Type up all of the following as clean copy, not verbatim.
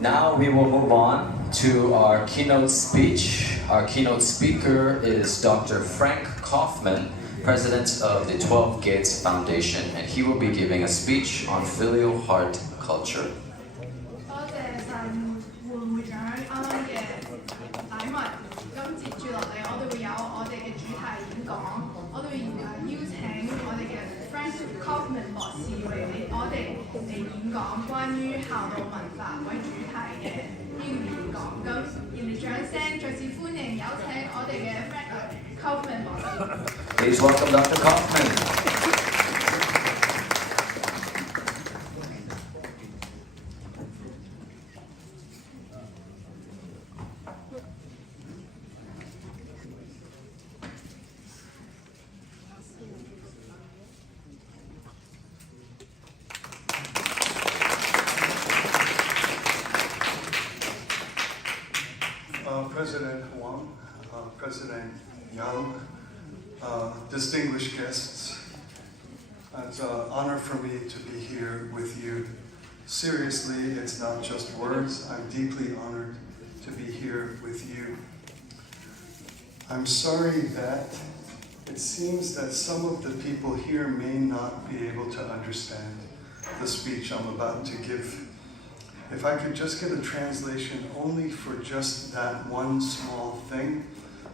Now we will move on to our keynote speech. Our keynote speaker is Dr. Frank Kaufmann, President of the 12 Gates Foundation, and he will be giving a speech on filial heart culture. 多謝晒會長啱啱嘅禮物。咁接住落嚟，我哋會有我哋嘅主題演講，我哋會邀請我哋嘅 Frank Kaufmann 博士為我哋嚟演講關於孝道文化為主題嘅呢個演講。咁熱烈掌聲，再次歡迎有請我哋嘅 Frank Kaufmann 博士。Please welcome Dr. Kaufmann. President Huang, President Yang, distinguished guests, it's an honor for me to be here with you. Seriously, it's not just words. I'm deeply honored to be here with you. I'm sorry that it seems that some of the people here may not be able to understand the speech I'm about to give. If I could just get a translation only for just that one small thing,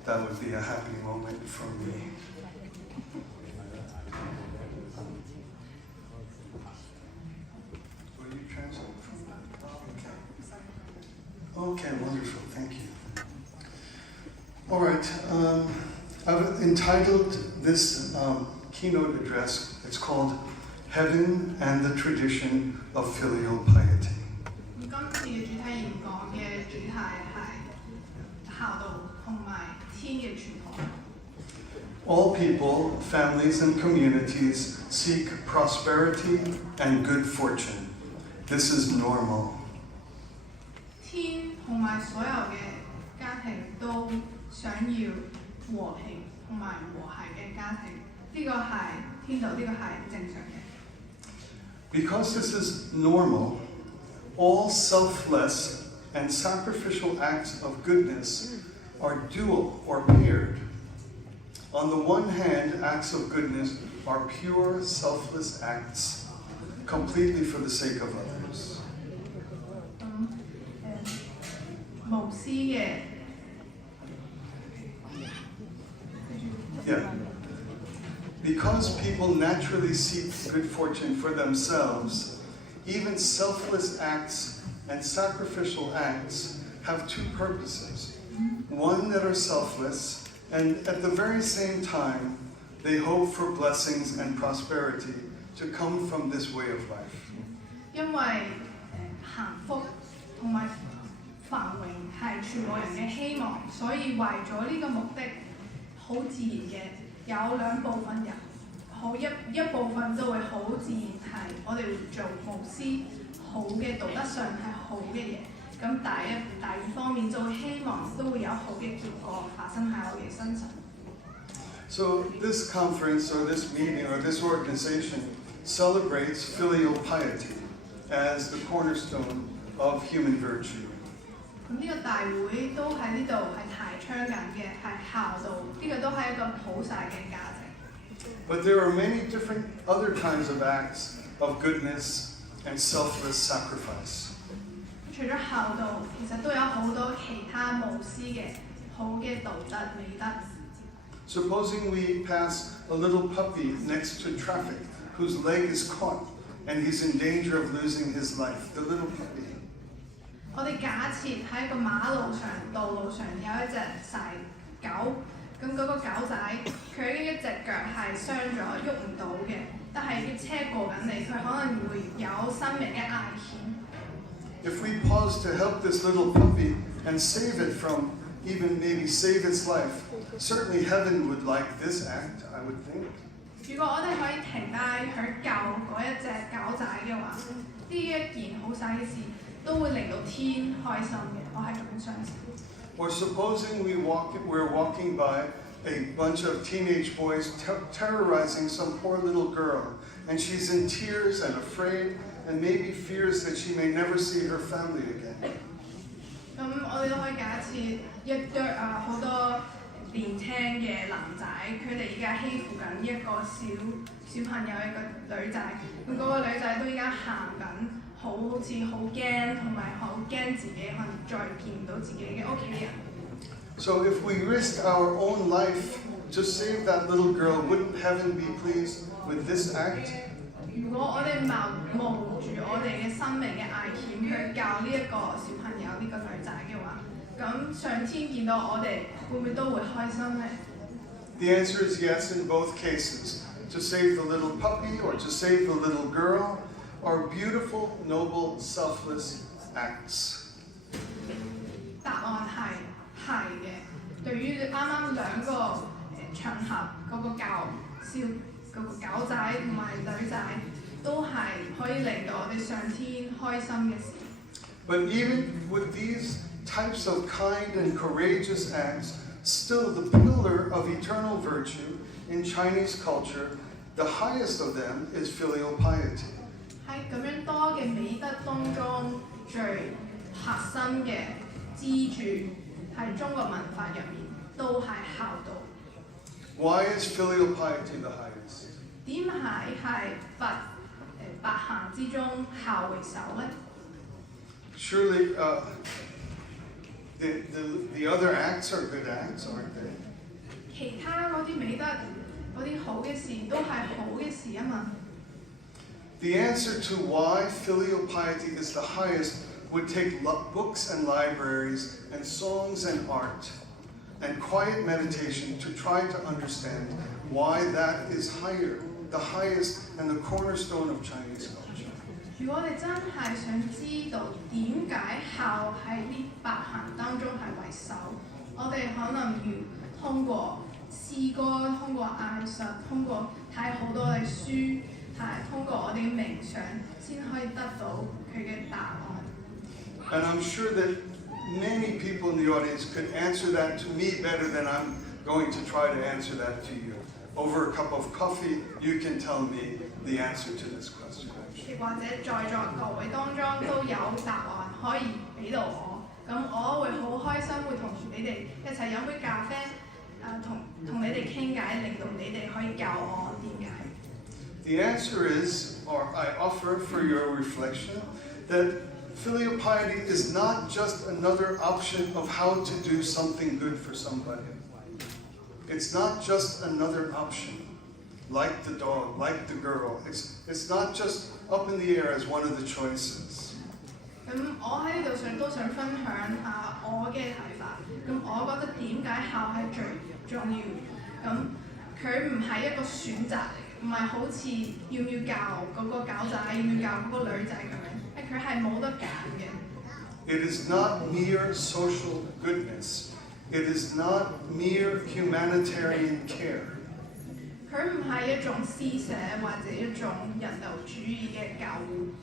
that would be a happy moment for me. Will you translate for me? Okay, wonderful, thank you. All right, I've entitled this keynote address, it's called Heaven and the Tradition of Filial Piety. 今次嘅主題演講嘅主題係孝道同埋天嘅傳統。All people, families, and communities seek prosperity and good fortune. This is normal. 天同埋所有嘅家庭都想要和平同埋和諧嘅家庭，呢個係天道，呢個係正常嘅。Because this is normal, all selfless and sacrificial acts of goodness are dual or paired. On the one hand, acts of goodness are pure, selfless acts, completely for the sake of others. 無私嘅。Yeah. Because people naturally seek good fortune for themselves, even selfless acts and sacrificial acts have two purposes. One that are selfless, and at the very same time, they hope for blessings and prosperity to come from this way of life. 因為幸福同埋繁榮係全部人嘅希望，所以為咗呢個目的，好自然嘅有兩部分人，一部分都會好自然係我哋會做無私好嘅道德上係好嘅嘢，咁第二方面就會希望都會有好嘅結果發生喺我哋身上。So this conference or this meeting or this organization celebrates filial piety as the cornerstone of human virtue. 咁呢個大會都喺呢度係提倡緊嘅係孝道，呢個都係一個普世嘅價值。But there are many different other kinds of acts of goodness and selfless sacrifice. 除咗孝道，其實都有好多其他無私嘅好嘅道德美德。Supposing we pass a little puppy next to traffic whose leg is caught and he's in danger of losing his life, the little puppy. 我哋假設喺個馬路上、道路上有一隻細狗，咁嗰個狗仔佢嘅一隻腳係傷咗，喐唔到嘅，但係啲車過緊嚟，佢可能會有生命嘅危險。If we pause to help this little puppy and save it from even maybe save its life, certainly heaven would like this act, I would think. 如果我哋可以停低去救嗰一隻狗仔嘅話，呢一件好細嘅事都會令到天開心嘅，我係咁相信。Or supposing we're walking by a bunch of teenage boys terrorizing some poor little girl, and she's in tears and afraid, and maybe fears that she may never see her family again. 咁我哋都可以假設一對好多年輕嘅男仔，佢哋而家欺負緊一個小朋友，一個女仔，咁嗰個女仔都而家行緊，好似好驚，同埋好驚自己可能再見唔到自己嘅屋企人。So if we risked our own life to save that little girl, wouldn't heaven be pleased with this act? 如果我哋冒住我哋嘅生命嘅危險去教呢一個小朋友呢個女仔嘅話，咁上天見到我哋會唔會都會開心呢？ The answer is yes in both cases. To save the little puppy or to save the little girl are beautiful, noble, selfless acts. 答案係嘅。對於啱啱兩個場合嗰個嗰個狗仔同埋女仔，都係可以令到我哋上天開心嘅事。But even with these types of kind and courageous acts, still the pillar of eternal virtue in Chinese culture, the highest of them is filial piety. 喺咁樣多嘅美德當中，最核心嘅支柱喺中國文化入面都係孝道。Why is filial piety the highest? 點解係百行之中孝為首呢？ Surely the other acts are good acts, aren't they? 其他嗰啲美德嗰啲好嘅事都係好嘅事啊嘛。The answer to why filial piety is the highest would take books and libraries and songs and art and quiet meditation to try to understand why that is higher, the highest and the cornerstone of Chinese culture. 如果我哋真係想知道點解孝喺呢百行當中係為首，我哋可能要通過詩歌、通過藝術、通過睇好多嘅書，係通過我哋嘅冥想，先可以得到佢嘅答案。And I'm sure that many people in the audience could answer that to me better than I'm going to try to answer that to you. Over a cup of coffee, you can tell me the answer to this question. 或者在座各位當中都有答案可以俾到我，咁我會好開心，會同你哋一齊飲杯咖啡，同你哋傾偈，令到你哋可以教我點解。The answer is, or I offer for your reflection, that filial piety is not just another option of how to do something good for somebody. It's not just another option, like the dog, like the girl. It's not just up in the air as one of the choices. 咁我喺呢度都想分享下我嘅睇法。咁我覺得點解孝係最重要？咁佢唔係一個選擇嚟嘅，唔係好似要唔要教嗰個狗仔，要唔要教嗰個女仔咁樣，佢係冇得揀嘅。It is not mere social goodness. It is not mere humanitarian care. 佢唔係一種施捨或者一種人道主義嘅教育。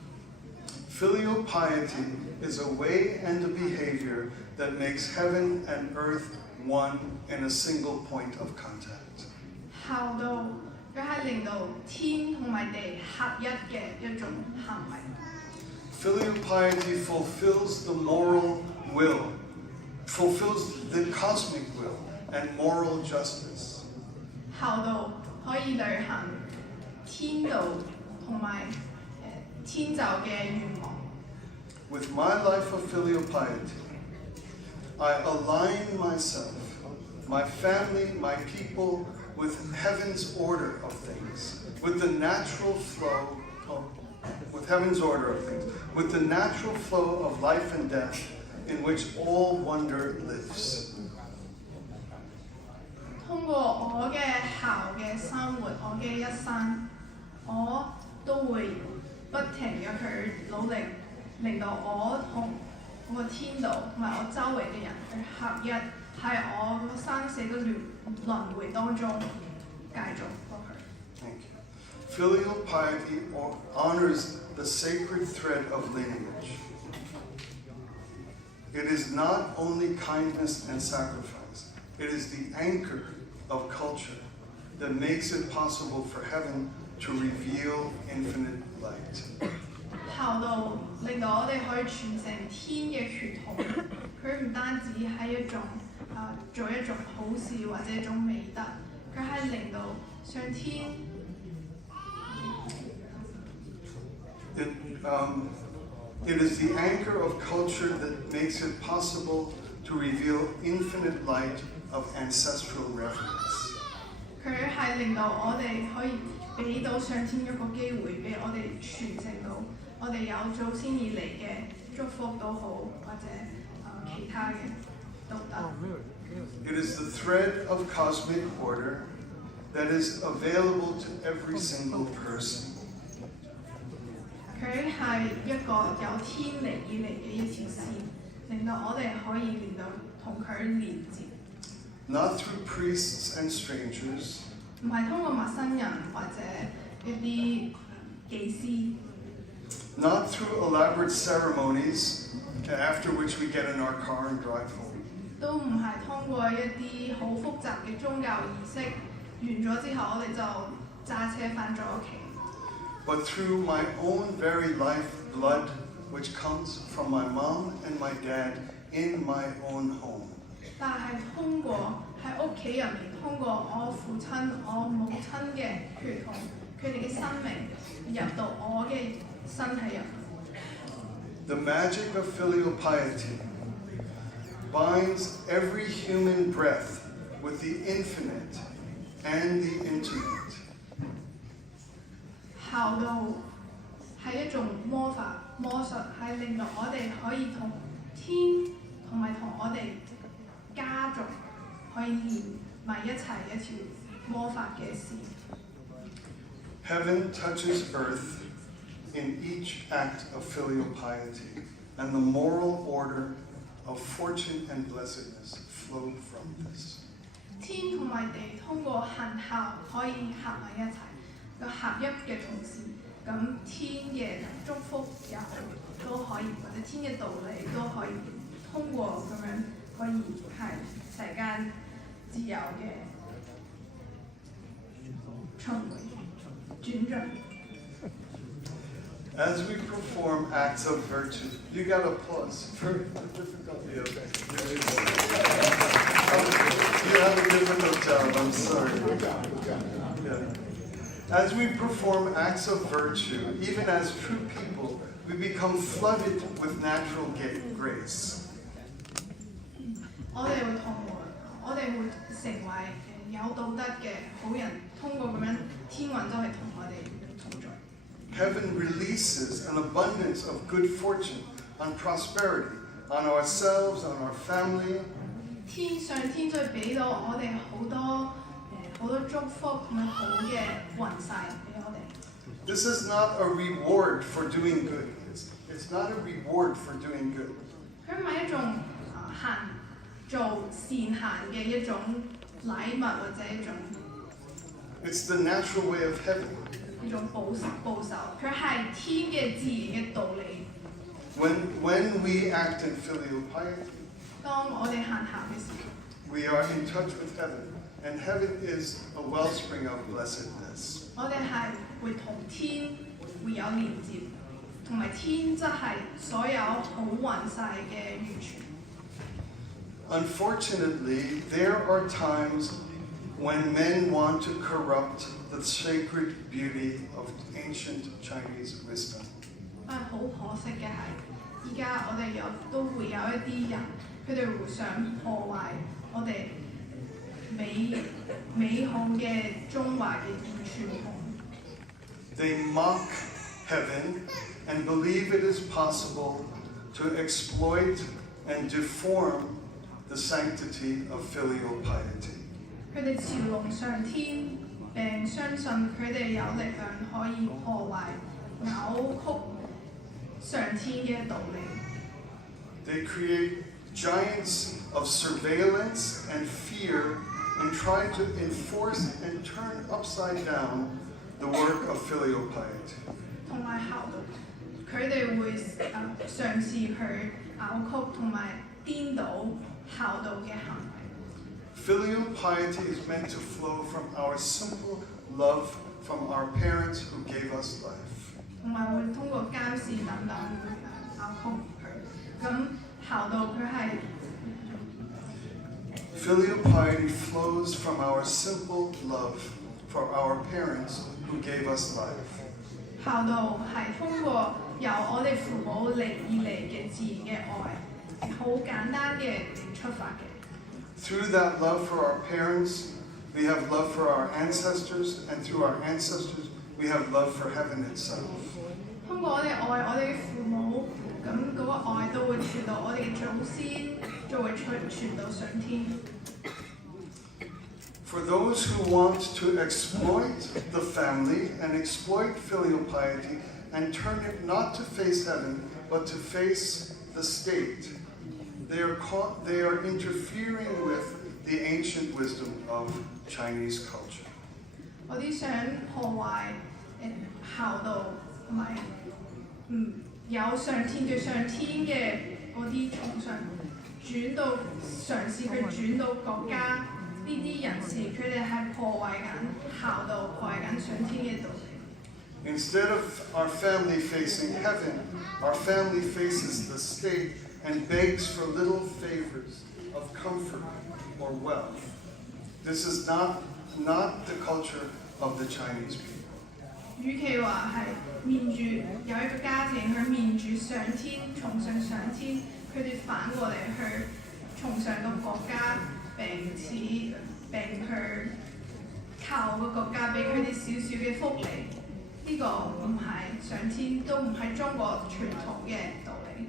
Filial piety is a way and a behavior that makes heaven and earth one in a single point of contact. 孝道佢係令到天同埋地合一嘅一種行為。Filial piety fulfills the moral will, fulfills the cosmic will and moral justice. 孝道可以履行天道同埋天就嘅願望。With my life of filial piety, I align myself, my family, my people, with heaven's order of things, with the natural flow with heaven's order of things, with the natural flow of life and death in which all wonder lives. 通過我嘅孝嘅生活，我嘅一生，我都會不停嘅去努力，令到我同我個天道同埋我周圍嘅人去合一，喺我個生死嘅輪迴當中繼續落去。Thank you. Filial piety honors the sacred thread of lineage. It is not only kindness and sacrifice, it is the anchor of culture that makes it possible for heaven to reveal infinite light. 校道令到我哋可以傳承天嘅血統。佢唔單止係一種做一種好事或者一種美德，佢係令到上天。It is the anchor of culture that makes it possible to reveal infinite light of ancestral reverence. 佢係令到我哋可以俾到上天一個機會，俾我哋傳承到我哋有祖先以嚟嘅祝福都好，或者其他嘅都得。It is the thread of cosmic order that is available to every single person. 佢係一個有天嚟以嚟嘅一條線，令到我哋可以連到同佢連接。Not through priests and strangers. 唔係通過陌生人或者一啲技師。Not through elaborate ceremonies, after which we get in our car and drive home. 都唔係通過一啲好複雜嘅宗教儀式，完咗之後我哋就揸車翻咗屋企。But through my own very life blood, which comes from my mom and my dad in my own home. 但係通過喺屋企入面，通過我父親、我母親嘅血統，佢哋嘅生命入到我嘅身體入。The magic of filial piety binds every human breath with the infinite and the intimate. 校道係一種魔術，係令到我哋可以同天同埋同我哋家族可以連埋一齊一條魔法嘅線。Heaven touches earth in each act of filial piety, and the moral order of fortune and blessedness flow from this. 天同埋地通過行孝可以合埋一齊。個合一嘅同時，咁天嘅祝福又好都可以，或者天嘅道理都可以通過咁樣可以係世間自由嘅循環轉進。As we perform acts of virtue, you got applause for the difficulty of it. You have a difficult job, I'm sorry. Yeah. As we perform acts of virtue, even as true people, we become flooded with natural grace. 我哋會成為有道德嘅好人，通過咁樣天運都係同我哋同在。Heaven releases an abundance of good fortune and prosperity on ourselves, on our family. 上天再俾到我哋好多祝福同埋好嘅運勢俾我哋。This is not a reward for doing good. It's not a reward for doing good. 佢唔係一種做善行嘅一種禮物或者一種。It's the natural way of heaven. 一種報仇，佢係天嘅自然嘅道理。When we act in filial piety, 當我哋行孝嘅時候， we are in touch with heaven, and heaven is a wellspring of blessedness. 我哋係會同天會有連接，同埋天則係所有好運勢嘅源泉。Unfortunately, there are times when men want to corrupt the sacred beauty of ancient Chinese wisdom. 但係好可惜嘅係，而家我哋都會有一啲人，佢哋會想破壞我哋美好嘅中華嘅傳統。They mock heaven and believe it is possible to exploit and deform the sanctity of filial piety. 佢哋嘲弄上天，並相信佢哋有力量可以破壞、扭曲上天嘅道理。They create giants of surveillance and fear and try to enforce and turn upside down the work of filial piety. 同埋孝道，佢哋會嘗試去扭曲同埋顛倒孝道嘅行為。Filial piety is meant to flow from our simple love from our parents who gave us life. 同埋會通過監視等等壓迫佢。咁校道佢係 Filial piety flows from our simple love for our parents who gave us life. 校道係通過由我哋父母而嚟嘅自然嘅愛，好簡單嘅出發嘅。Through that love for our parents, we have love for our ancestors, and through our ancestors, we have love for heaven itself. 通過我哋愛我哋嘅父母，咁嗰個愛都會傳到我哋嘅祖先，就會傳到上天。For those who want to exploit the family and exploit filial piety and turn it not to face heaven, but to face the state, they are interfering with the ancient wisdom of Chinese culture. 嗰啲想破壞孝道同埋有上天對上天嘅嗰啲崇尚，轉到嘗試去轉到國家呢啲人士，佢哋係破壞緊孝道，破壞緊上天嘅道理。Instead of our family facing heaven, our family faces the state and begs for little favors of comfort or wealth. This is not the culture of the Chinese people. 與其話係面住有一個家庭去面住上天，崇尚上天，佢哋反過嚟去崇尚個國家，並去靠個國家俾佢哋少少嘅福利。呢個唔係上天，都唔係中國傳統嘅道理。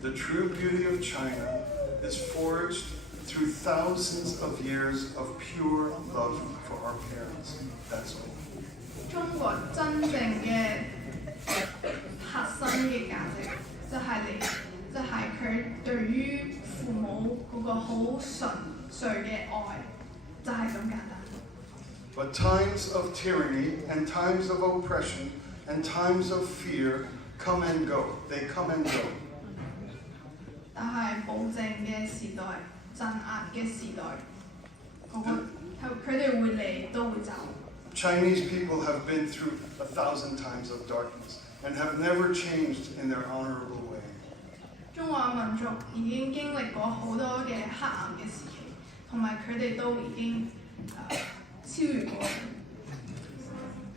The true beauty of China is forged through thousands of years of pure love for our parents. That's all. 中國真正嘅核心嘅價值，就係佢對於父母嗰個好純粹嘅愛，就係咁簡單。But times of tyranny and times of oppression and times of fear come and go. They come and go. 但係暴政嘅時代、鎮壓嘅時代，佢哋會嚟都會走。Chinese people have been through 1,000 times of darkness and have never changed in their honorable way. 中華民族已經經歷過好多嘅黑暗嘅時期，同埋佢哋都已經超越過。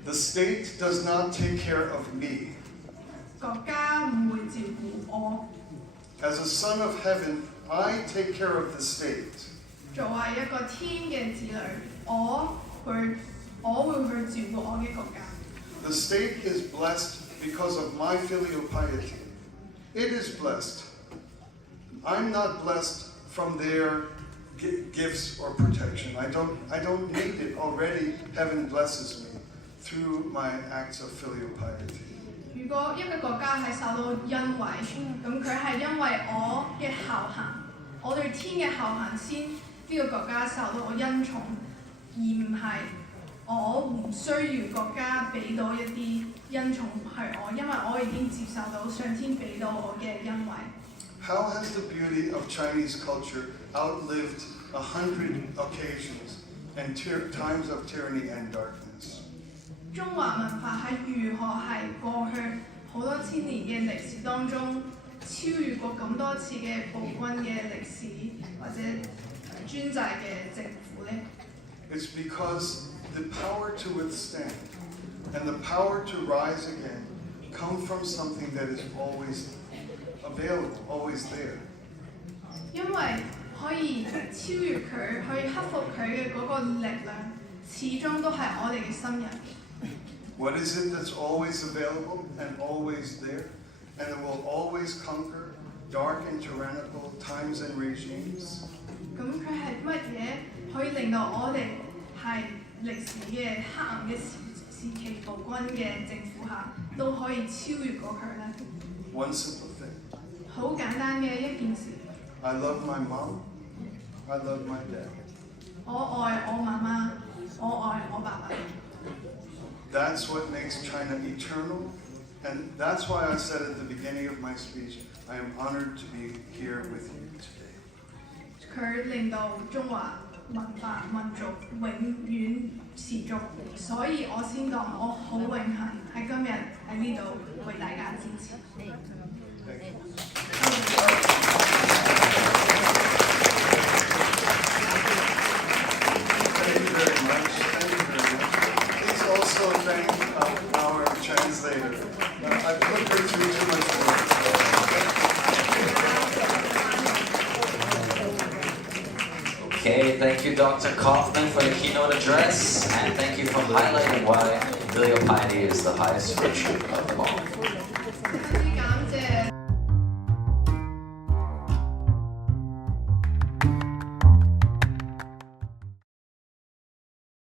The state does not take care of me. 國家唔會照顧我。As a son of heaven, I take care of the state. 作為一個天嘅子女，我會去照顧我嘅國家。The state is blessed because of my filial piety. It is blessed. I'm not blessed from their gifts or protection. I don't need it already. Heaven blesses me through my acts of filial piety. 如果一個國家係受到恩惠，咁佢係因為我嘅孝行，我對天嘅孝行先呢個國家受到我恩寵，而唔係我唔需要國家俾到一啲恩寵係我，因為我已經接受到上天俾到我嘅恩惠。How has the beauty of Chinese culture outlived 100 occasions and times of tyranny and darkness? 中華文化係如何係過去好多千年嘅歷史當中超越過咁多次嘅暴君嘅歷史或者專制嘅政府呢？ It's because the power to withstand and the power to rise again come from something that is always available, always there. 因為可以超越佢，可以克服佢嘅嗰個力量，始終都係我哋嘅心入面。What is it that's always available and always there, and it will always conquer dark and tyrannical times and regimes? 咁佢係乜嘢可以令到我哋係歷史嘅黑暗嘅時期暴君嘅政府下都可以超越過佢呢？ One simple thing. 好簡單嘅一件事。I love my mom. I love my dad. 我愛我媽媽，我愛我爸爸。That's what makes China eternal, and that's why I said at the beginning of my speech, I am honored to be here with you today. 佢令到中華文化民族永遠持續，所以我先講我好榮幸喺今日喺呢度為大家支持。Thank you very much. Thank you very much. Please also thank our translator. I put her through too much work. Okay, thank you, Dr. Kaufmann, for the keynote address, and thank you for highlighting why filial piety is the highest virtue of them all.